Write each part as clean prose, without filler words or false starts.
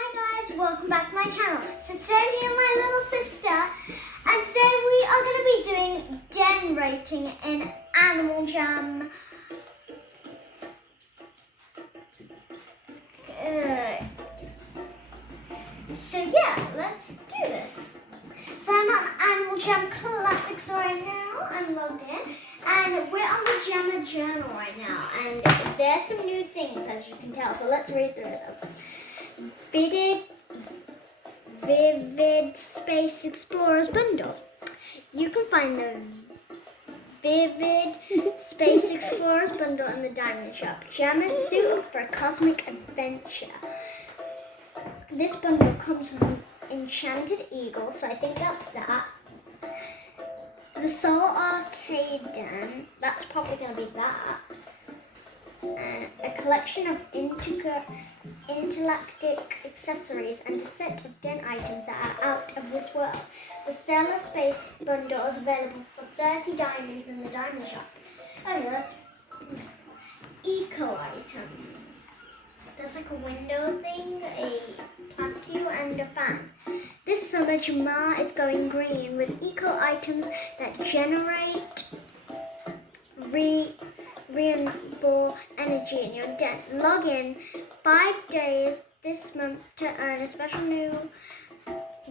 Hi guys, welcome back to my channel. So today I'm here with my little sister, and today we are going to be doing den rating in Animal Jam. Good. So yeah, let's do this. So I'm on Animal Jam Classics right now. I'm logged in, and we're on the Jammer Journal right now, and there's some new things as you can tell. So let's read through them. Vivid Space Explorers bundle. You can find the Vivid Space Explorers bundle in the Diamond Shop. Jam is suited for a cosmic adventure. This bundle comes with an Enchanted Eagle, so I think that's that. The Soul Arcade Den, that's probably going to be that. And a collection of intergalactic accessories and a set of den items that are out of this world. The Stellar Space Bundle is available for 30 diamonds in the Diamond Shop. Okay, that's eco items. There's like a window thing, a plaque and a fan. This summer, Jamar is going green with eco items that generate renewable energy in your den. Log in 5 days this month to earn a special new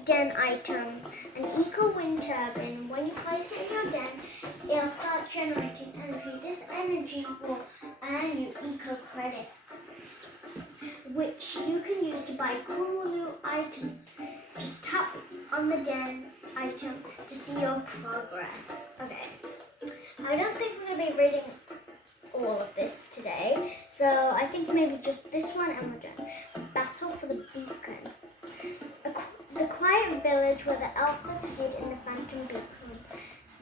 den item, an eco wind turbine. When you place it in your den, it'll start generating energy. This energy will earn you eco credits, which you can use to buy cool new items. Just tap on the den item to see your progress. Okay, I don't think we're going to be reading all of this today, so I think maybe just this one, and we're done. Battle for the Beacon. The quiet village where the Alphas hid in the Phantom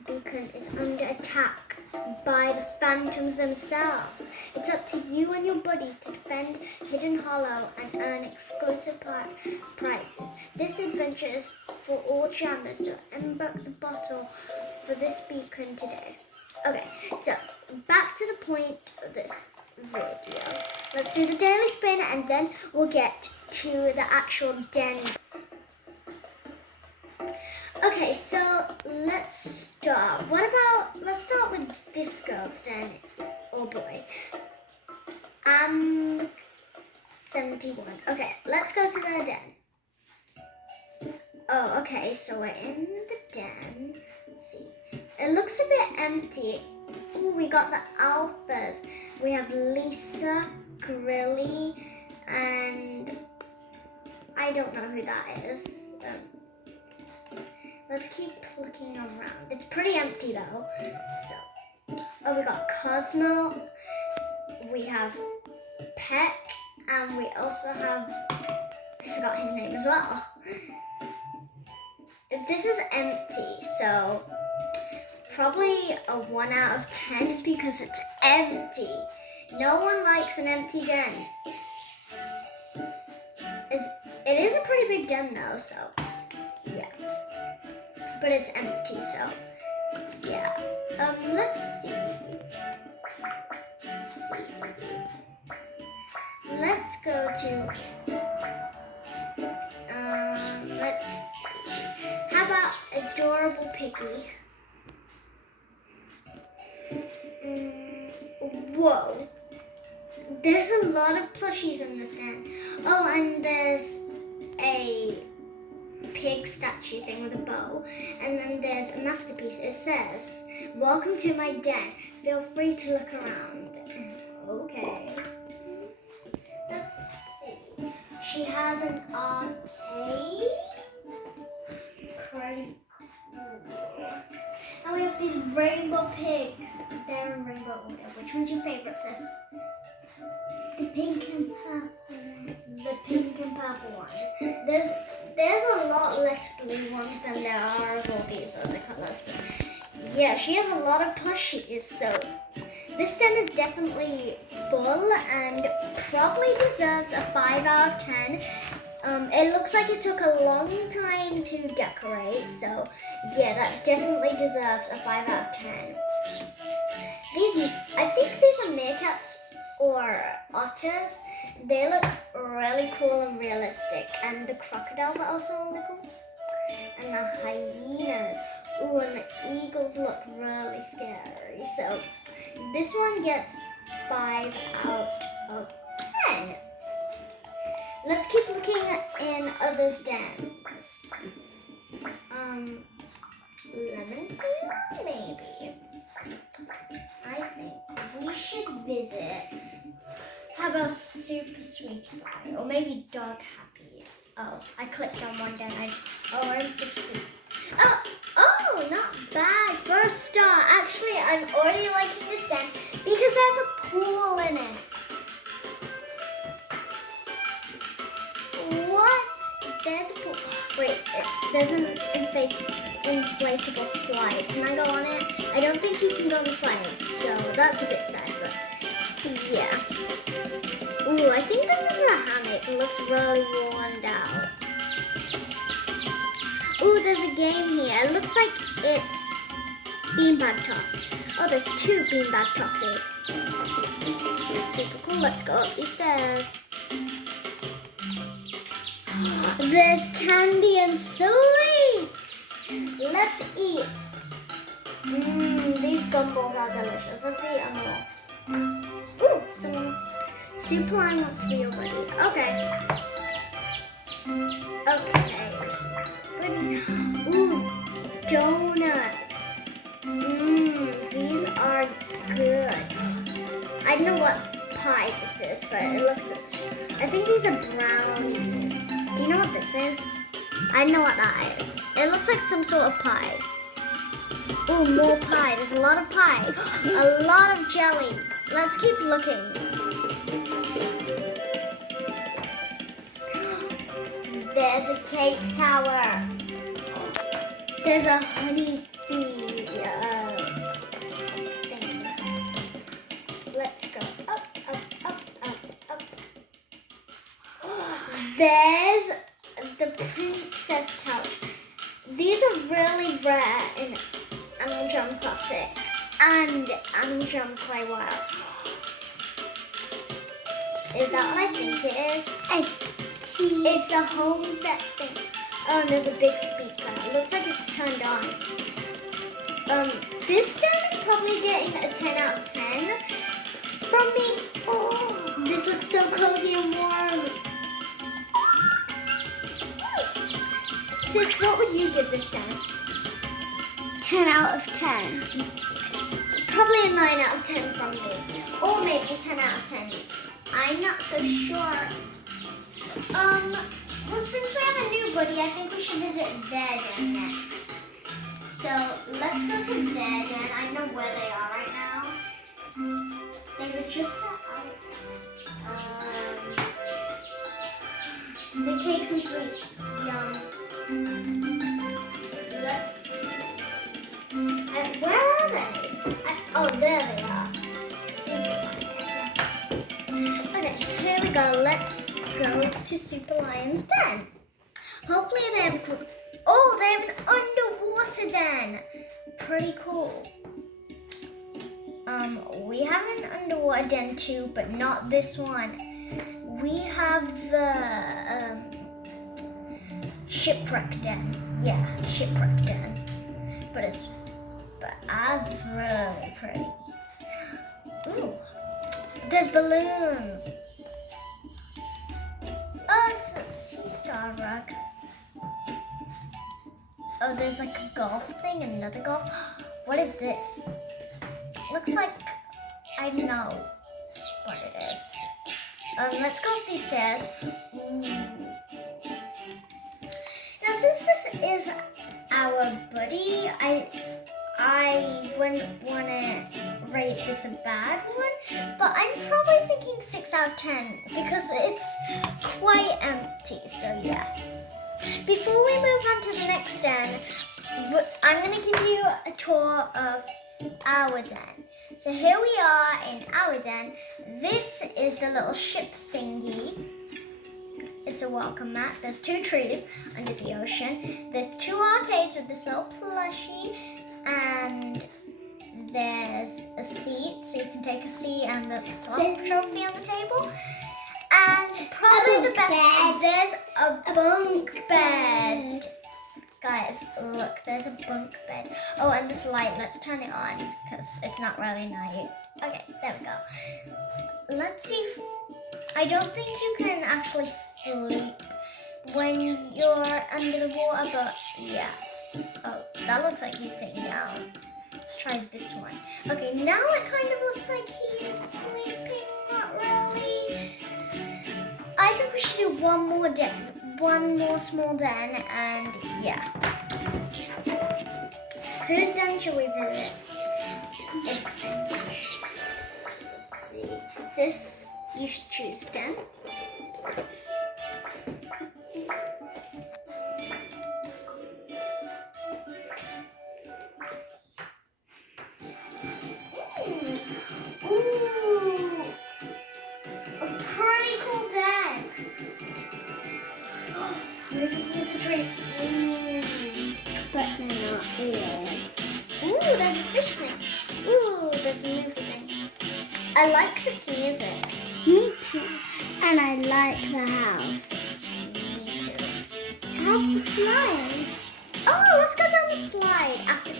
Beacon is under attack by the Phantoms themselves. It's up to you and your buddies to defend Hidden Hollow and earn exclusive prizes. This adventure is for all jammers, so embark the battle for this beacon today. Okay, so back to the point of this video. Let's do the daily spin and then we'll get to the actual den. Okay, so let's start. Let's start with this girl's den, or boy. 71. Okay, let's go to the den. Oh, okay, so we're in the den. Let's see. It looks a bit empty. Ooh, we got the Alphas. We have Lisa, Grilly, and I don't know who that is. Let's keep looking around. It's pretty empty though. So, oh, we got Cosmo. We have Peck, and we also have, I forgot his name as well. This is empty, so probably a 1 out of 10 because it's empty. No one likes an empty den. It is a pretty big den though, so yeah. But it's empty, so yeah. Let's see. Let's go to let's see. How about Adorable Piggy? Whoa. There's a lot of plushies in this den. Oh, and there's a pig statue thing with a bow. And then there's a masterpiece. It says, "Welcome to my den. Feel free to look around." Okay. Let's see. She has an arcade. Pretty cool. And we have these rainbow pigs. They're in rainbow order. Which one's your favorite, sis? The pink and purple one. The pink and purple one. There's a lot less blue ones than there are of all these other colors. But yeah, she has a lot of plushies. So this den is definitely full and probably deserves a 5 out of 10. It looks like it took a long time to decorate, so yeah, that definitely deserves a 5 out of 10. I think these are meerkats or otters. They look really cool and realistic. And the crocodiles are also really cool. And the hyenas. Ooh, and the eagles look really scary. So this one gets 5 out of 10. Let's keep looking in others' dens. Lemon Zoo, maybe. I think we should visit. How about Super Sweet Pie? Or maybe Dog Happy. Oh, I clicked on one den. I'm Super Sweet. Oh, not bad. First star. Actually, I'm already liking this den because there's a pool in it. What? There's a pool. Wait, there's an inflatable slide. Can I go on it? I don't think you can go on the slide, so that's a bit sad, but yeah. Ooh, I think this is a hammock. It looks really worn out. Ooh, there's a game here. It looks like it's beanbag toss. Oh, there's 2 beanbag tosses. Super cool. Let's go up these stairs. There's candy and sweets. Let's eat. These gumballs are delicious. Let's eat them all. Ooh, someone. Superline wants to be your buddy. Okay. Ooh, donuts. These are good. I don't know what pie this is, but it looks delicious. I think these are brownies. Do you know what this is? I know what that is. It looks like some sort of pie. Ooh, more pie. There's a lot of pie. A lot of jelly. Let's keep looking. There's a cake tower. There's a honeybee thing. Let's go up, up, up, up, up. There's the princess couch. These are really rare in Animal Jam Classic and Animal Jam Play Wild. Is that what I think it is? It's a home set thing. Oh, and there's a big speaker. It looks like it's turned on. This stand is probably getting a 10 out of 10 from me. Oh, this looks so cozy and warm. Sis, what would you give this stand? 10 out of 10. Probably a 9 out of 10 from me. Or maybe a 10 out of 10. I'm not so sure. Well, since we have a new buddy, I think we should visit their den next. So, let's go to their den. I know where they are right now. They were just out. The cakes and sweets. Yum. Where are they? Oh, there they are. Okay, here we go. Let's go to Super Lion's den. Hopefully they have a cool... Oh, they have an underwater den. Pretty cool. We have an underwater den too, but not this one. We have the shipwreck den. Yeah, shipwreck den. But ours is really pretty. Ooh, there's balloons. Oh, it's a sea star rug. Oh, there's like a golf thing, another golf. What is this? Looks like, I don't know what it is. Let's go up these stairs. Ooh. Now, since this is our buddy, I wouldn't want to rate this a bad one, but I'm probably thinking 6 out of 10 because it's quite empty, so yeah. Before we move on to the next den, I'm going to give you a tour of our den. So here we are in our den. This is the little ship thingy. It's a welcome mat. There's 2 trees under the ocean. There's 2 arcades with this little plushie. And there's a seat, so you can take a seat, and there's a soft trophy on the table. And probably the best bed. there's a bunk bed. Guys, look, there's a bunk bed. Oh, and this light, let's turn it on because it's not really night. Okay, there we go. Let's see. I don't think you can actually sleep when you're under the water, but yeah. Oh, that looks like he's sitting down. Let's try this one. Okay, now it kind of looks like he's sleeping, not really. I think we should do one more den. One more small den, and yeah. Whose den should we visit? Let's see. Sis, you should choose den. Ooh, a pretty cool den. Maybe it's a drink. But they're not here. Ooh, there's a fish thing. Ooh, there's a movie thing. I like this music. Me too. And I like the house. Me too. How's the slide? Oh, let's go down the slide after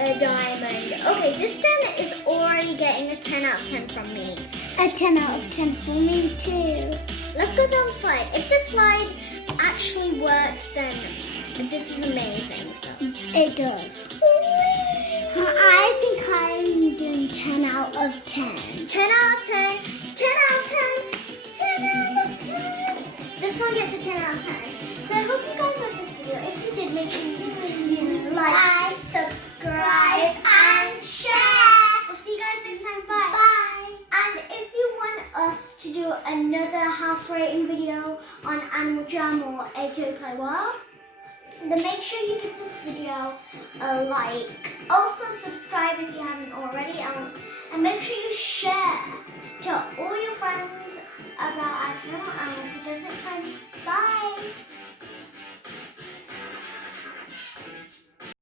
a diamond. Okay, this den is already getting a 10 out of 10 from me. A 10 out of 10 for me too. Let's go down the slide. If the slide actually works, then this is amazing. So. It does. I think I'm doing 10 out of 10. 10 out of 10. 10 out of 10. 10 out of 10. This one gets a 10 out of 10. So I hope you guys like this video. If you did, make sure you like, subscribe, and share. We'll see you guys next time. Bye. Bye. And if you want us to do another house rating video on Animal Jam or AJ Play World, then make sure you give this video a like. Also subscribe if you haven't already, and make sure you share to all